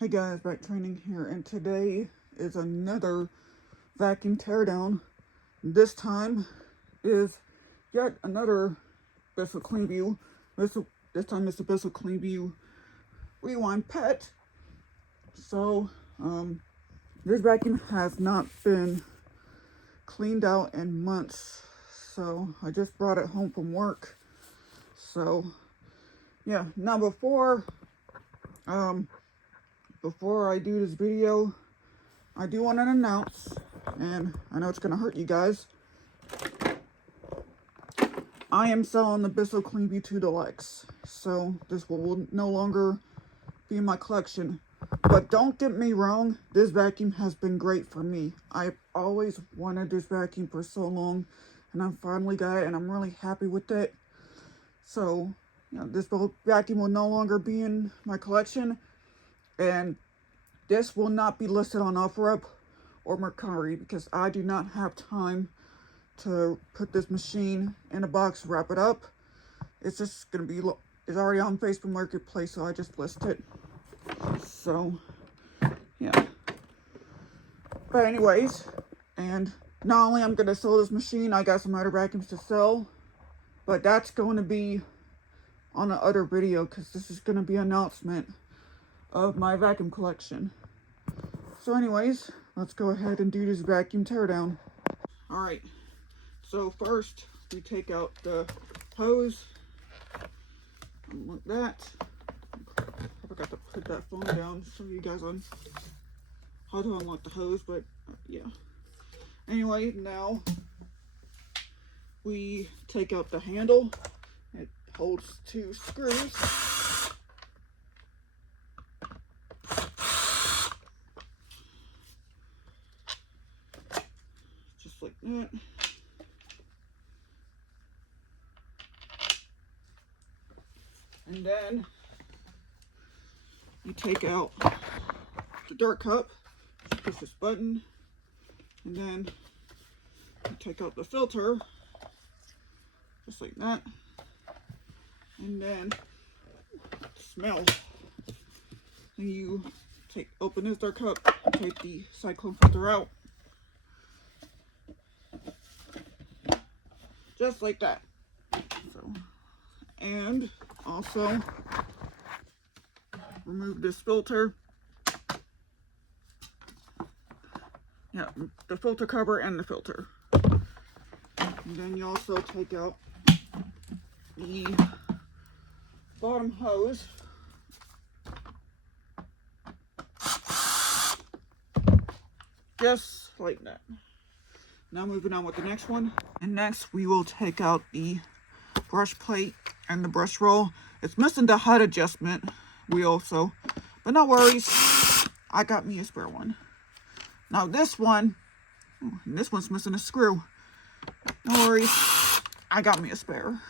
Hey guys, Back Training here, and today is another vacuum teardown. This time is yet another Bissell Cleanview. This time it's the Bissell Cleanview Rewind Pet. So, this vacuum has not been cleaned out in months. So, I just brought it home from work. So, yeah, now before I do this video, I do want to announce, and I know it's going to hurt you guys, I am selling the Bissell Cleanview 2 Deluxe. So this will no longer be in my collection. But don't get me wrong, this vacuum has been great for me. I've always wanted this vacuum for so long, and I finally got it, and I'm really happy with it. So, you know, this vacuum will no longer be in my collection. And this will not be listed on OfferUp or Mercari because I do not have time to put this machine in a box, wrap it up. It's just going to be, it's already on Facebook Marketplace, so I just list it. So, yeah. But anyways, and not only I'm going to sell this machine, I got some other vacuums to sell. But that's going to be on the other video because this is going to be an announcement of my vacuum collection. So anyways, let's go ahead and do this vacuum teardown. Alright, so first we take out the hose, like that. I forgot to put that phone down to show you guys on how to unlock the hose, but yeah. Anyway, now we take out the handle. It holds 2 screws. Like that. And then you take out the dirt cup, push this button, and then you take out the filter, just like that. And then smell. And you open this dirt cup, take the cyclone filter out. Just like that. So, and also remove this filter. Yeah, the filter cover and the filter. And then you also take out the bottom hose. Just like that. Now moving on with the next one. And next we will take out the brush plate and the brush roll. It's missing the height adjustment wheel, so, but no worries. I got me a spare one. Now this one, and this one's missing a screw. No worries. I got me a spare.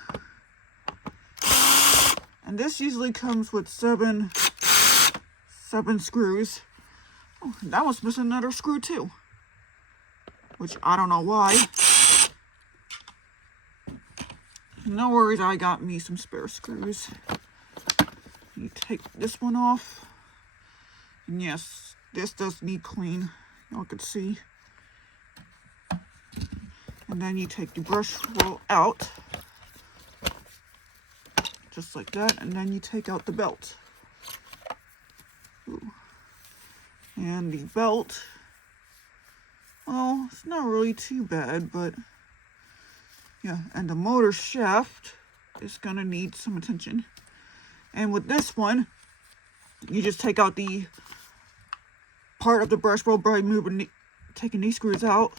And this usually comes with seven screws. Oh, that one's missing another screw too, which I don't know why. No worries, I got me some spare screws. You take this one off. And yes, this does need clean. Y'all can see. And then you take the brush roll out. Just like that. And then you take out the belt. Ooh. And the belt, well, it's not really too bad, but yeah, and the motor shaft is gonna need some attention. And with this one, you just take out the part of the brush roll by taking these screws out.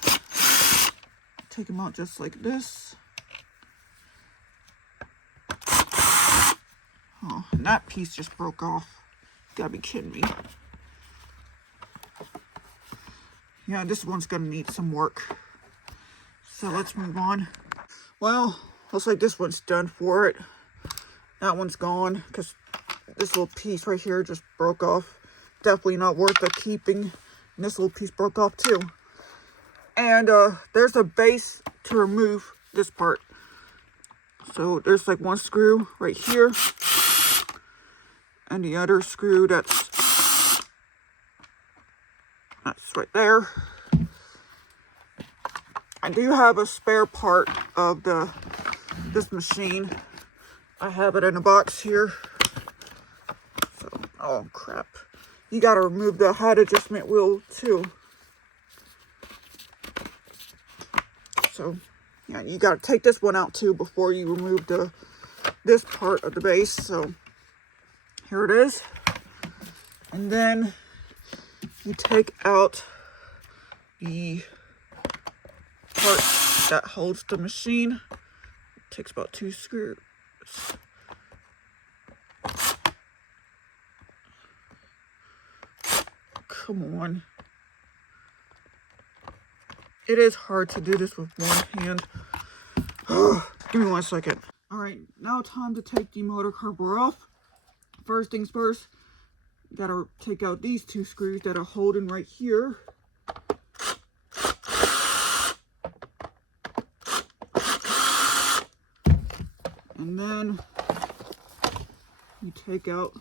Take them out just like this. Oh, and that piece just broke off. Gotta be kidding me. Yeah, this one's gonna need some work. So let's move on. Well, looks like this one's done for it. That one's gone because this little piece right here just broke off. Definitely not worth the keeping. And this little piece broke off too. And there's a base to remove this part. So there's like one screw right here. And the other screw that's right there. I do have a spare part of this machine. I have it in a box here. So, oh crap. You gotta remove the height adjustment wheel too. So, yeah, you gotta take this one out too before you remove this part of the base. So, here it is. And then you take out the part that holds the machine. It takes about 2 screws. Come on. It is hard to do this with one hand. Give me 1 second. Alright, now time to take the motor cover off. First things first, you gotta take out these 2 screws that are holding right here. And then you take out,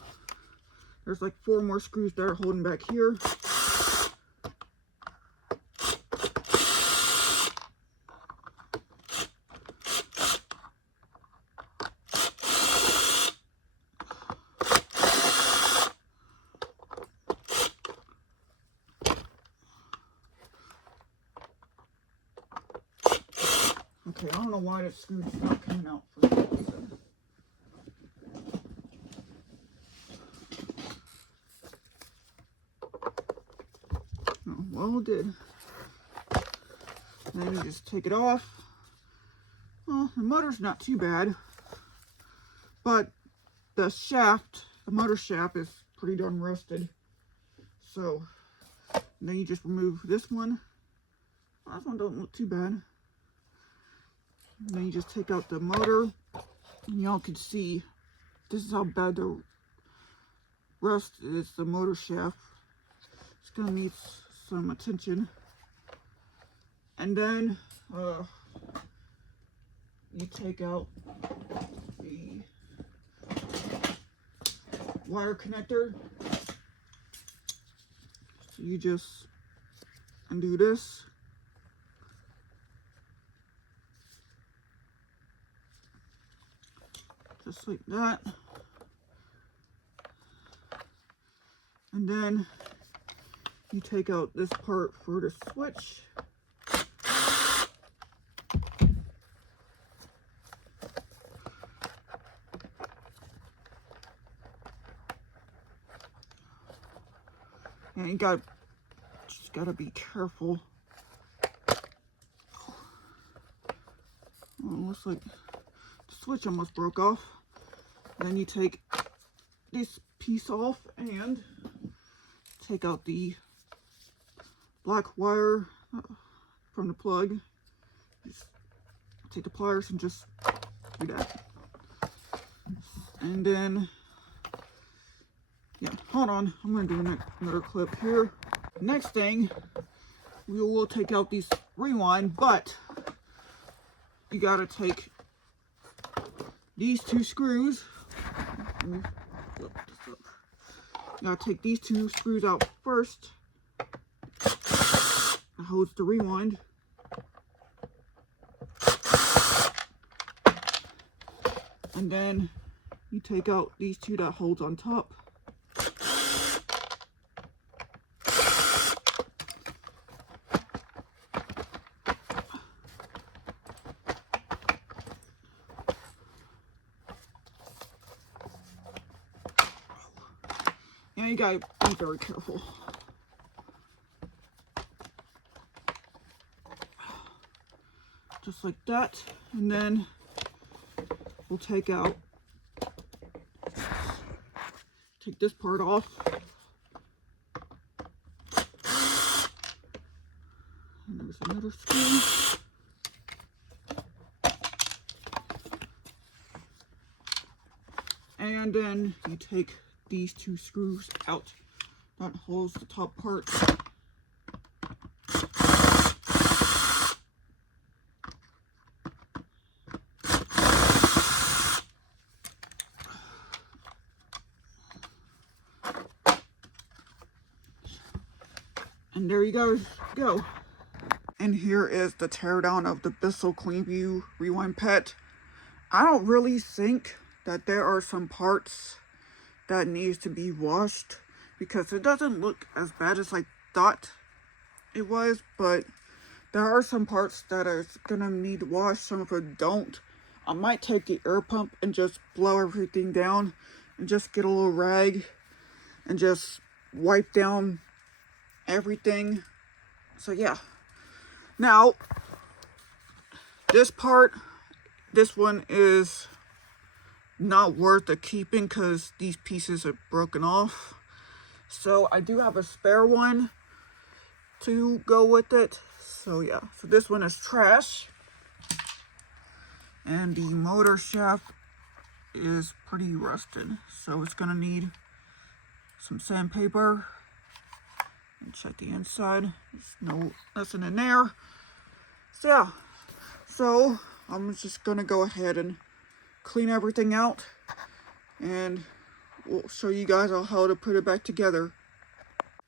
there's like 4 more screws that are holding back here. Okay, I don't know why this screw's not coming out for some reason. Oh, well, it did. Then you just take it off. Well, the motor's not too bad, but the shaft, the motor shaft is pretty darn rusted. So, then you just remove this one. Well, this one don't look too bad. And then you just take out the motor, and y'all can see this is how bad the rust is, the motor shaft. It's gonna need some attention. And then you take out the wire connector. So you just undo this. Just like that. And then you take out this part for the switch. And you just gotta be careful. Oh, it looks like the switch almost broke off. Then you take this piece off and take out the black wire from the plug. Just take the pliers and just do that. And then, yeah, hold on. I'm going to do another clip here. Next thing, we will take out these rewind, but you got to take these 2 screws. You gotta take these 2 screws out first. That holds the rewind. And then you take out these 2 that holds on top. Yeah, you gotta be very careful. Just like that. And then we'll take take this part off. And there's another screw. And then you take these two screws out. That holds the top part. And there you guys go. And here is the teardown of the Bissell Cleanview Rewind Pet. I don't really think that there are some parts that needs to be washed because it doesn't look as bad as I thought it was, but there are some parts that are gonna need washed, some of it don't. I might take the air pump and just blow everything down and just get a little rag and just wipe down everything. So yeah. Now, this part, this one is not worth the keeping because these pieces are broken off. So I do have a spare one to go with it. So yeah, so this one is trash. And the motor shaft is pretty rusted. So it's gonna need some sandpaper. And check the inside. There's nothing in there. So yeah, so I'm just gonna go ahead and clean everything out, and we'll show you guys how to put it back together.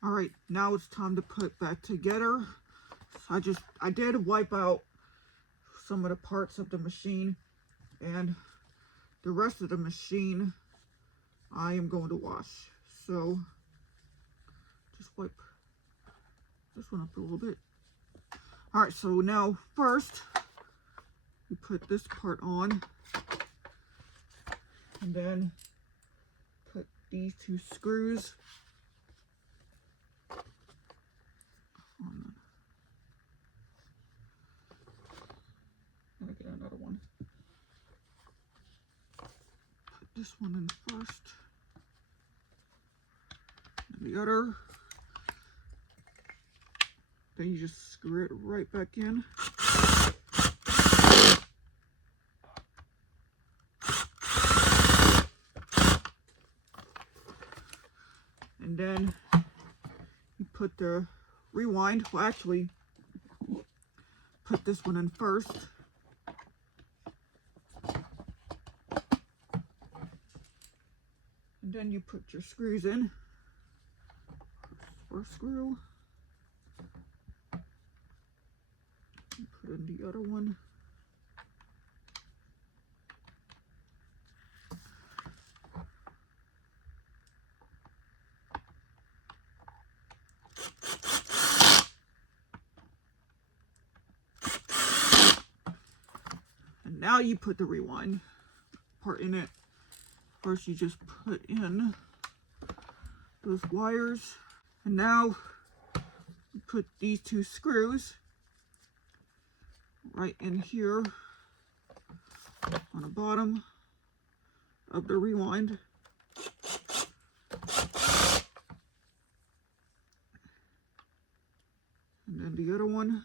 All right, now it's time to put back together. I did wipe out some of the parts of the machine, and the rest of the machine I am going to wash. So just wipe this one up a little bit. All right, so now first we put this part on, and then put these two screws on. Gotta get another one. Put this one in first, and the other. Then you just screw it right back in. And then you put the rewind, well actually, put this one in first. And then you put your screws in. First screw. And put in the other one. Now you put the rewind part in it. First you just put in those wires, and now you put these two screws right in here on the bottom of the rewind. And then the other one.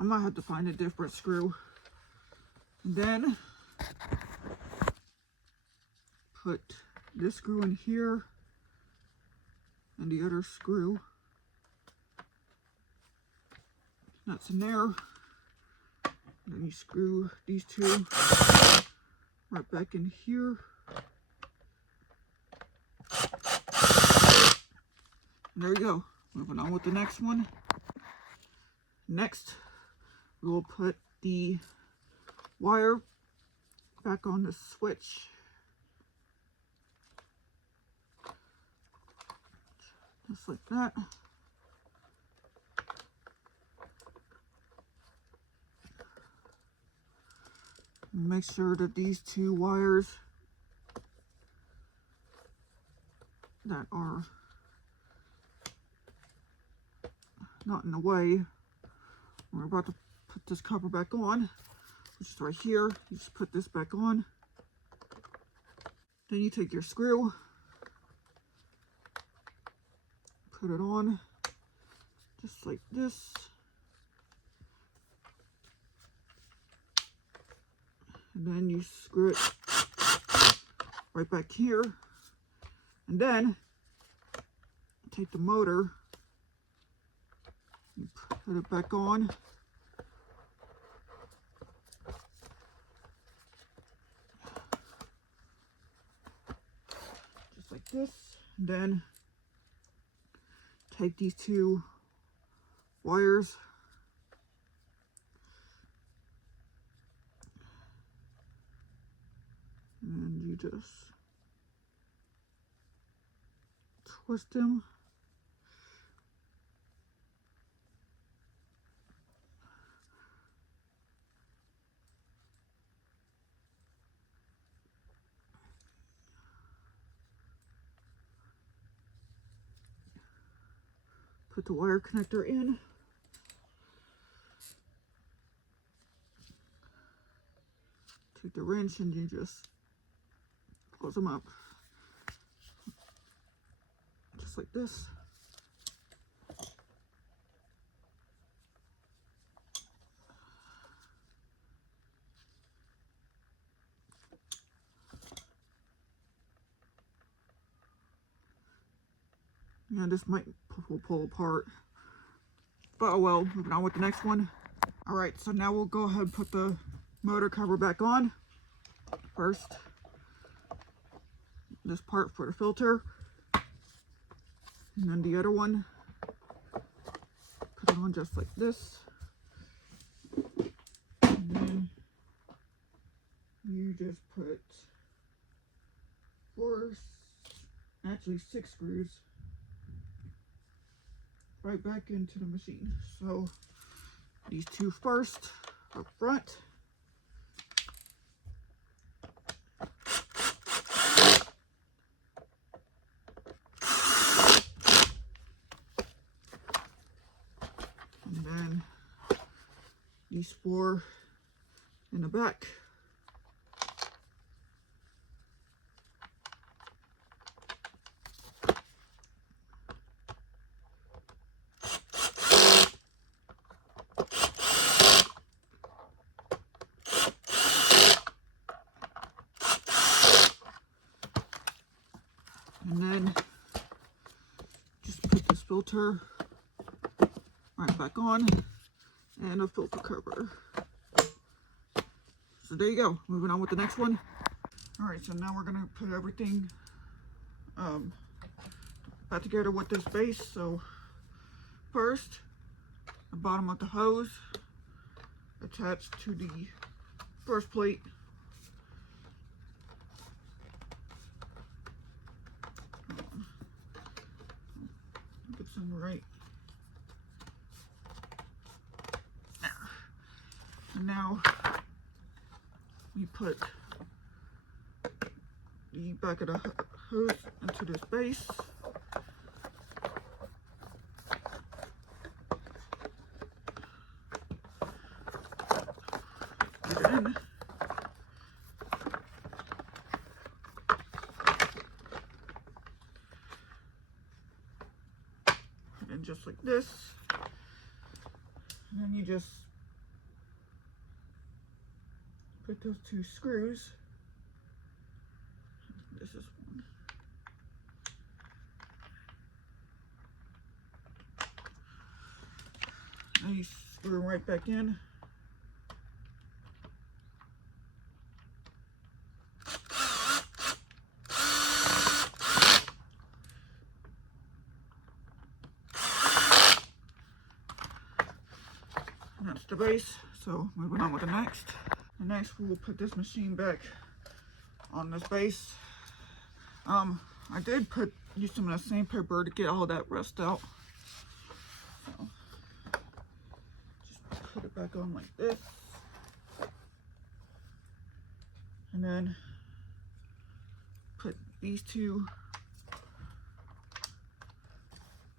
I might have to find a different screw. And then put this screw in here and the other screw. That's in there. And then you screw these two right back in here. And there you go. Moving on with the next one. Next, we will put the wire back on the switch. Just like that. Make sure that these two wires that are not in the way. We're about to put this cover back on, which is right here. You just put this back on. Then you take your screw, put it on, just like this. And then you screw it right back here. And then take the motor, you put it back on. Just like this. And then take these two wires, and you just twist them. Put the wire connector in. Take the wrench and you just close them up. Just like this. Yeah, this might pull apart. But oh well, moving on with the next one. Alright, so now we'll go ahead and put the motor cover back on. First, this part for the filter. And then the other one. Put it on just like this. And then you just put actually 6 screws right back into the machine. So these two first up front. And then these 4 in the back. And then just put this filter right back on and a filter cover. So there you go. Moving on with the next one. Alright, so now we're going to put everything back together with this base. So first, the bottom of the hose attached to the first plate. Get some right. And now we put the back of the hose into this base. Get it in. And just like this. And then you just put those 2 screws. This is one. And you screw them right back in. And that's the base. So moving on with the next. And next we will put this machine back on this base. I did use some of the sandpaper to get all that rust out. So just put it back on like this. And then put these two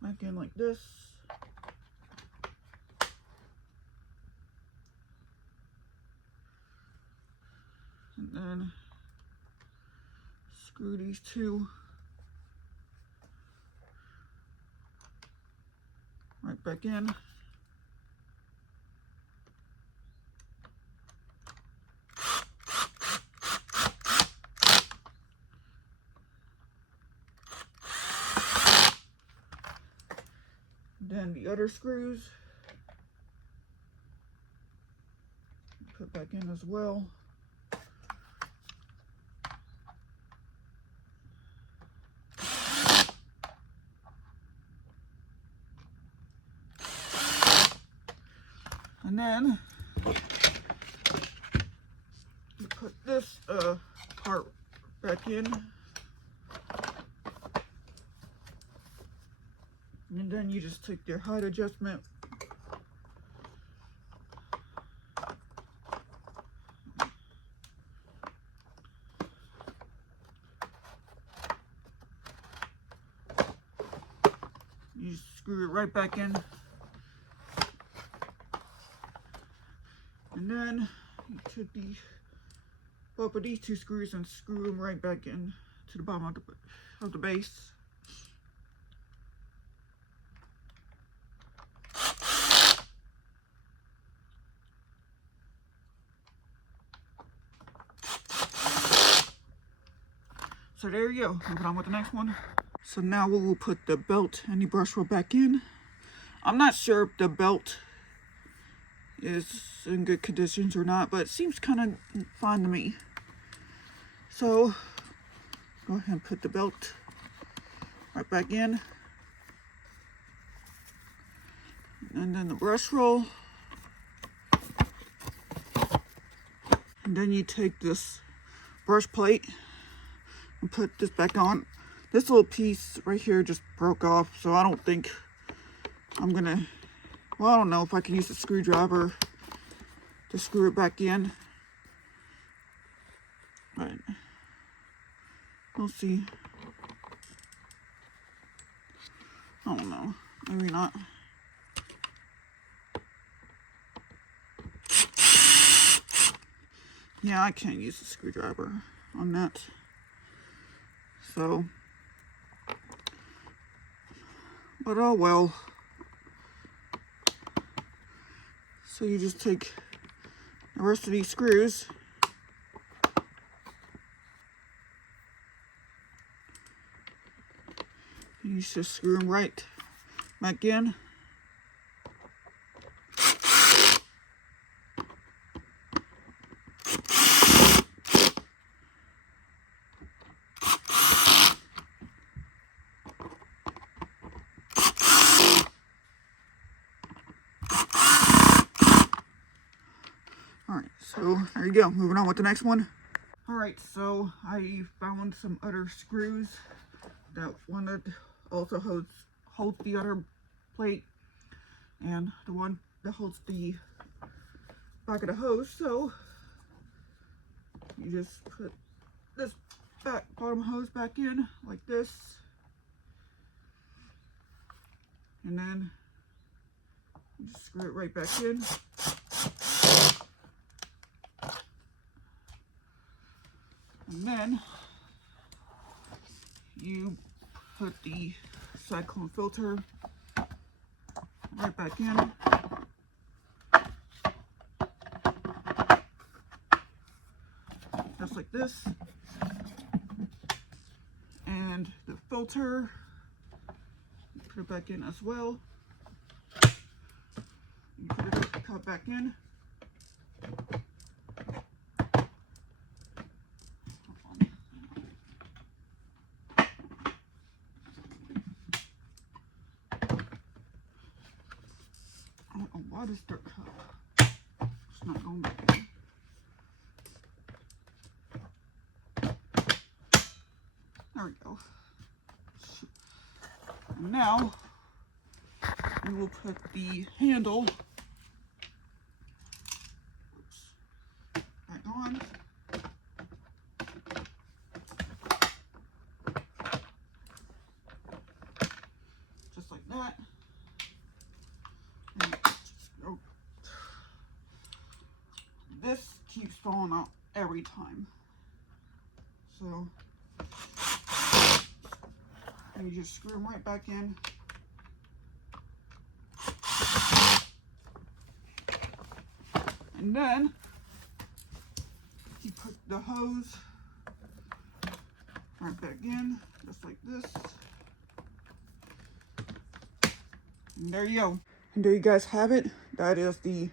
back in like this. And then screw these two right back in. Then the other screws put back in as well. And then you put this part back in. And then you just take your height adjustment. You screw it right back in. And then you take both of these two screws and screw them right back in to the bottom of the base. So there you go. Moving on with the next one. So now we will put the belt and the brush roll back in. I'm not sure if the belt is in good conditions or not, but it seems kind of fine to me. So go ahead and put the belt right back in. And then the brush roll. And then you take this brush plate and put this back on. This little piece right here just broke off, so I don't think I'm gonna, well, I don't know if I can use a screwdriver to screw it back in. But we'll see. I don't know, maybe not. Yeah, I can't use a screwdriver on that. So, but oh well. So you just take the rest of these screws and you just screw them right back in. Alright, so there you go. Moving on with the next one. Alright, so I found some other screws that one that also holds the other plate and the one that holds the back of the hose. So you just put this bottom hose back in like this, and then you just screw it right back in. And then you put the cyclone filter right back in. Just like this. And the filter, put it back in as well. You put it cut back in. Why does dirt cup? It's not going back in. There we go. And now we will put the handle back on. falling out every time. So you just screw them right back in. And then you put the hose right back in, just like this. And there you go. And there you guys have it. That is the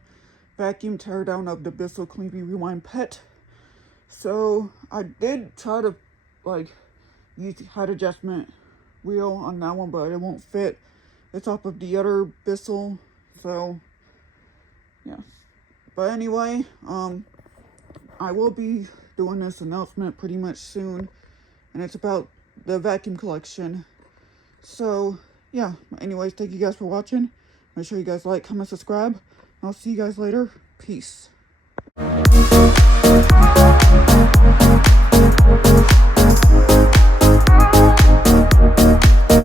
vacuum teardown of the Bissell Cleanview Rewind Pet. So I did try to use the height adjustment wheel on that one, but it won't fit. It's off of the other Bissell. So yeah. But anyway, I will be doing this announcement pretty much soon, and it's about the vacuum collection. So yeah, anyways, thank you guys for watching. Make sure you guys like, comment, subscribe. I'll see you guys later. Peace.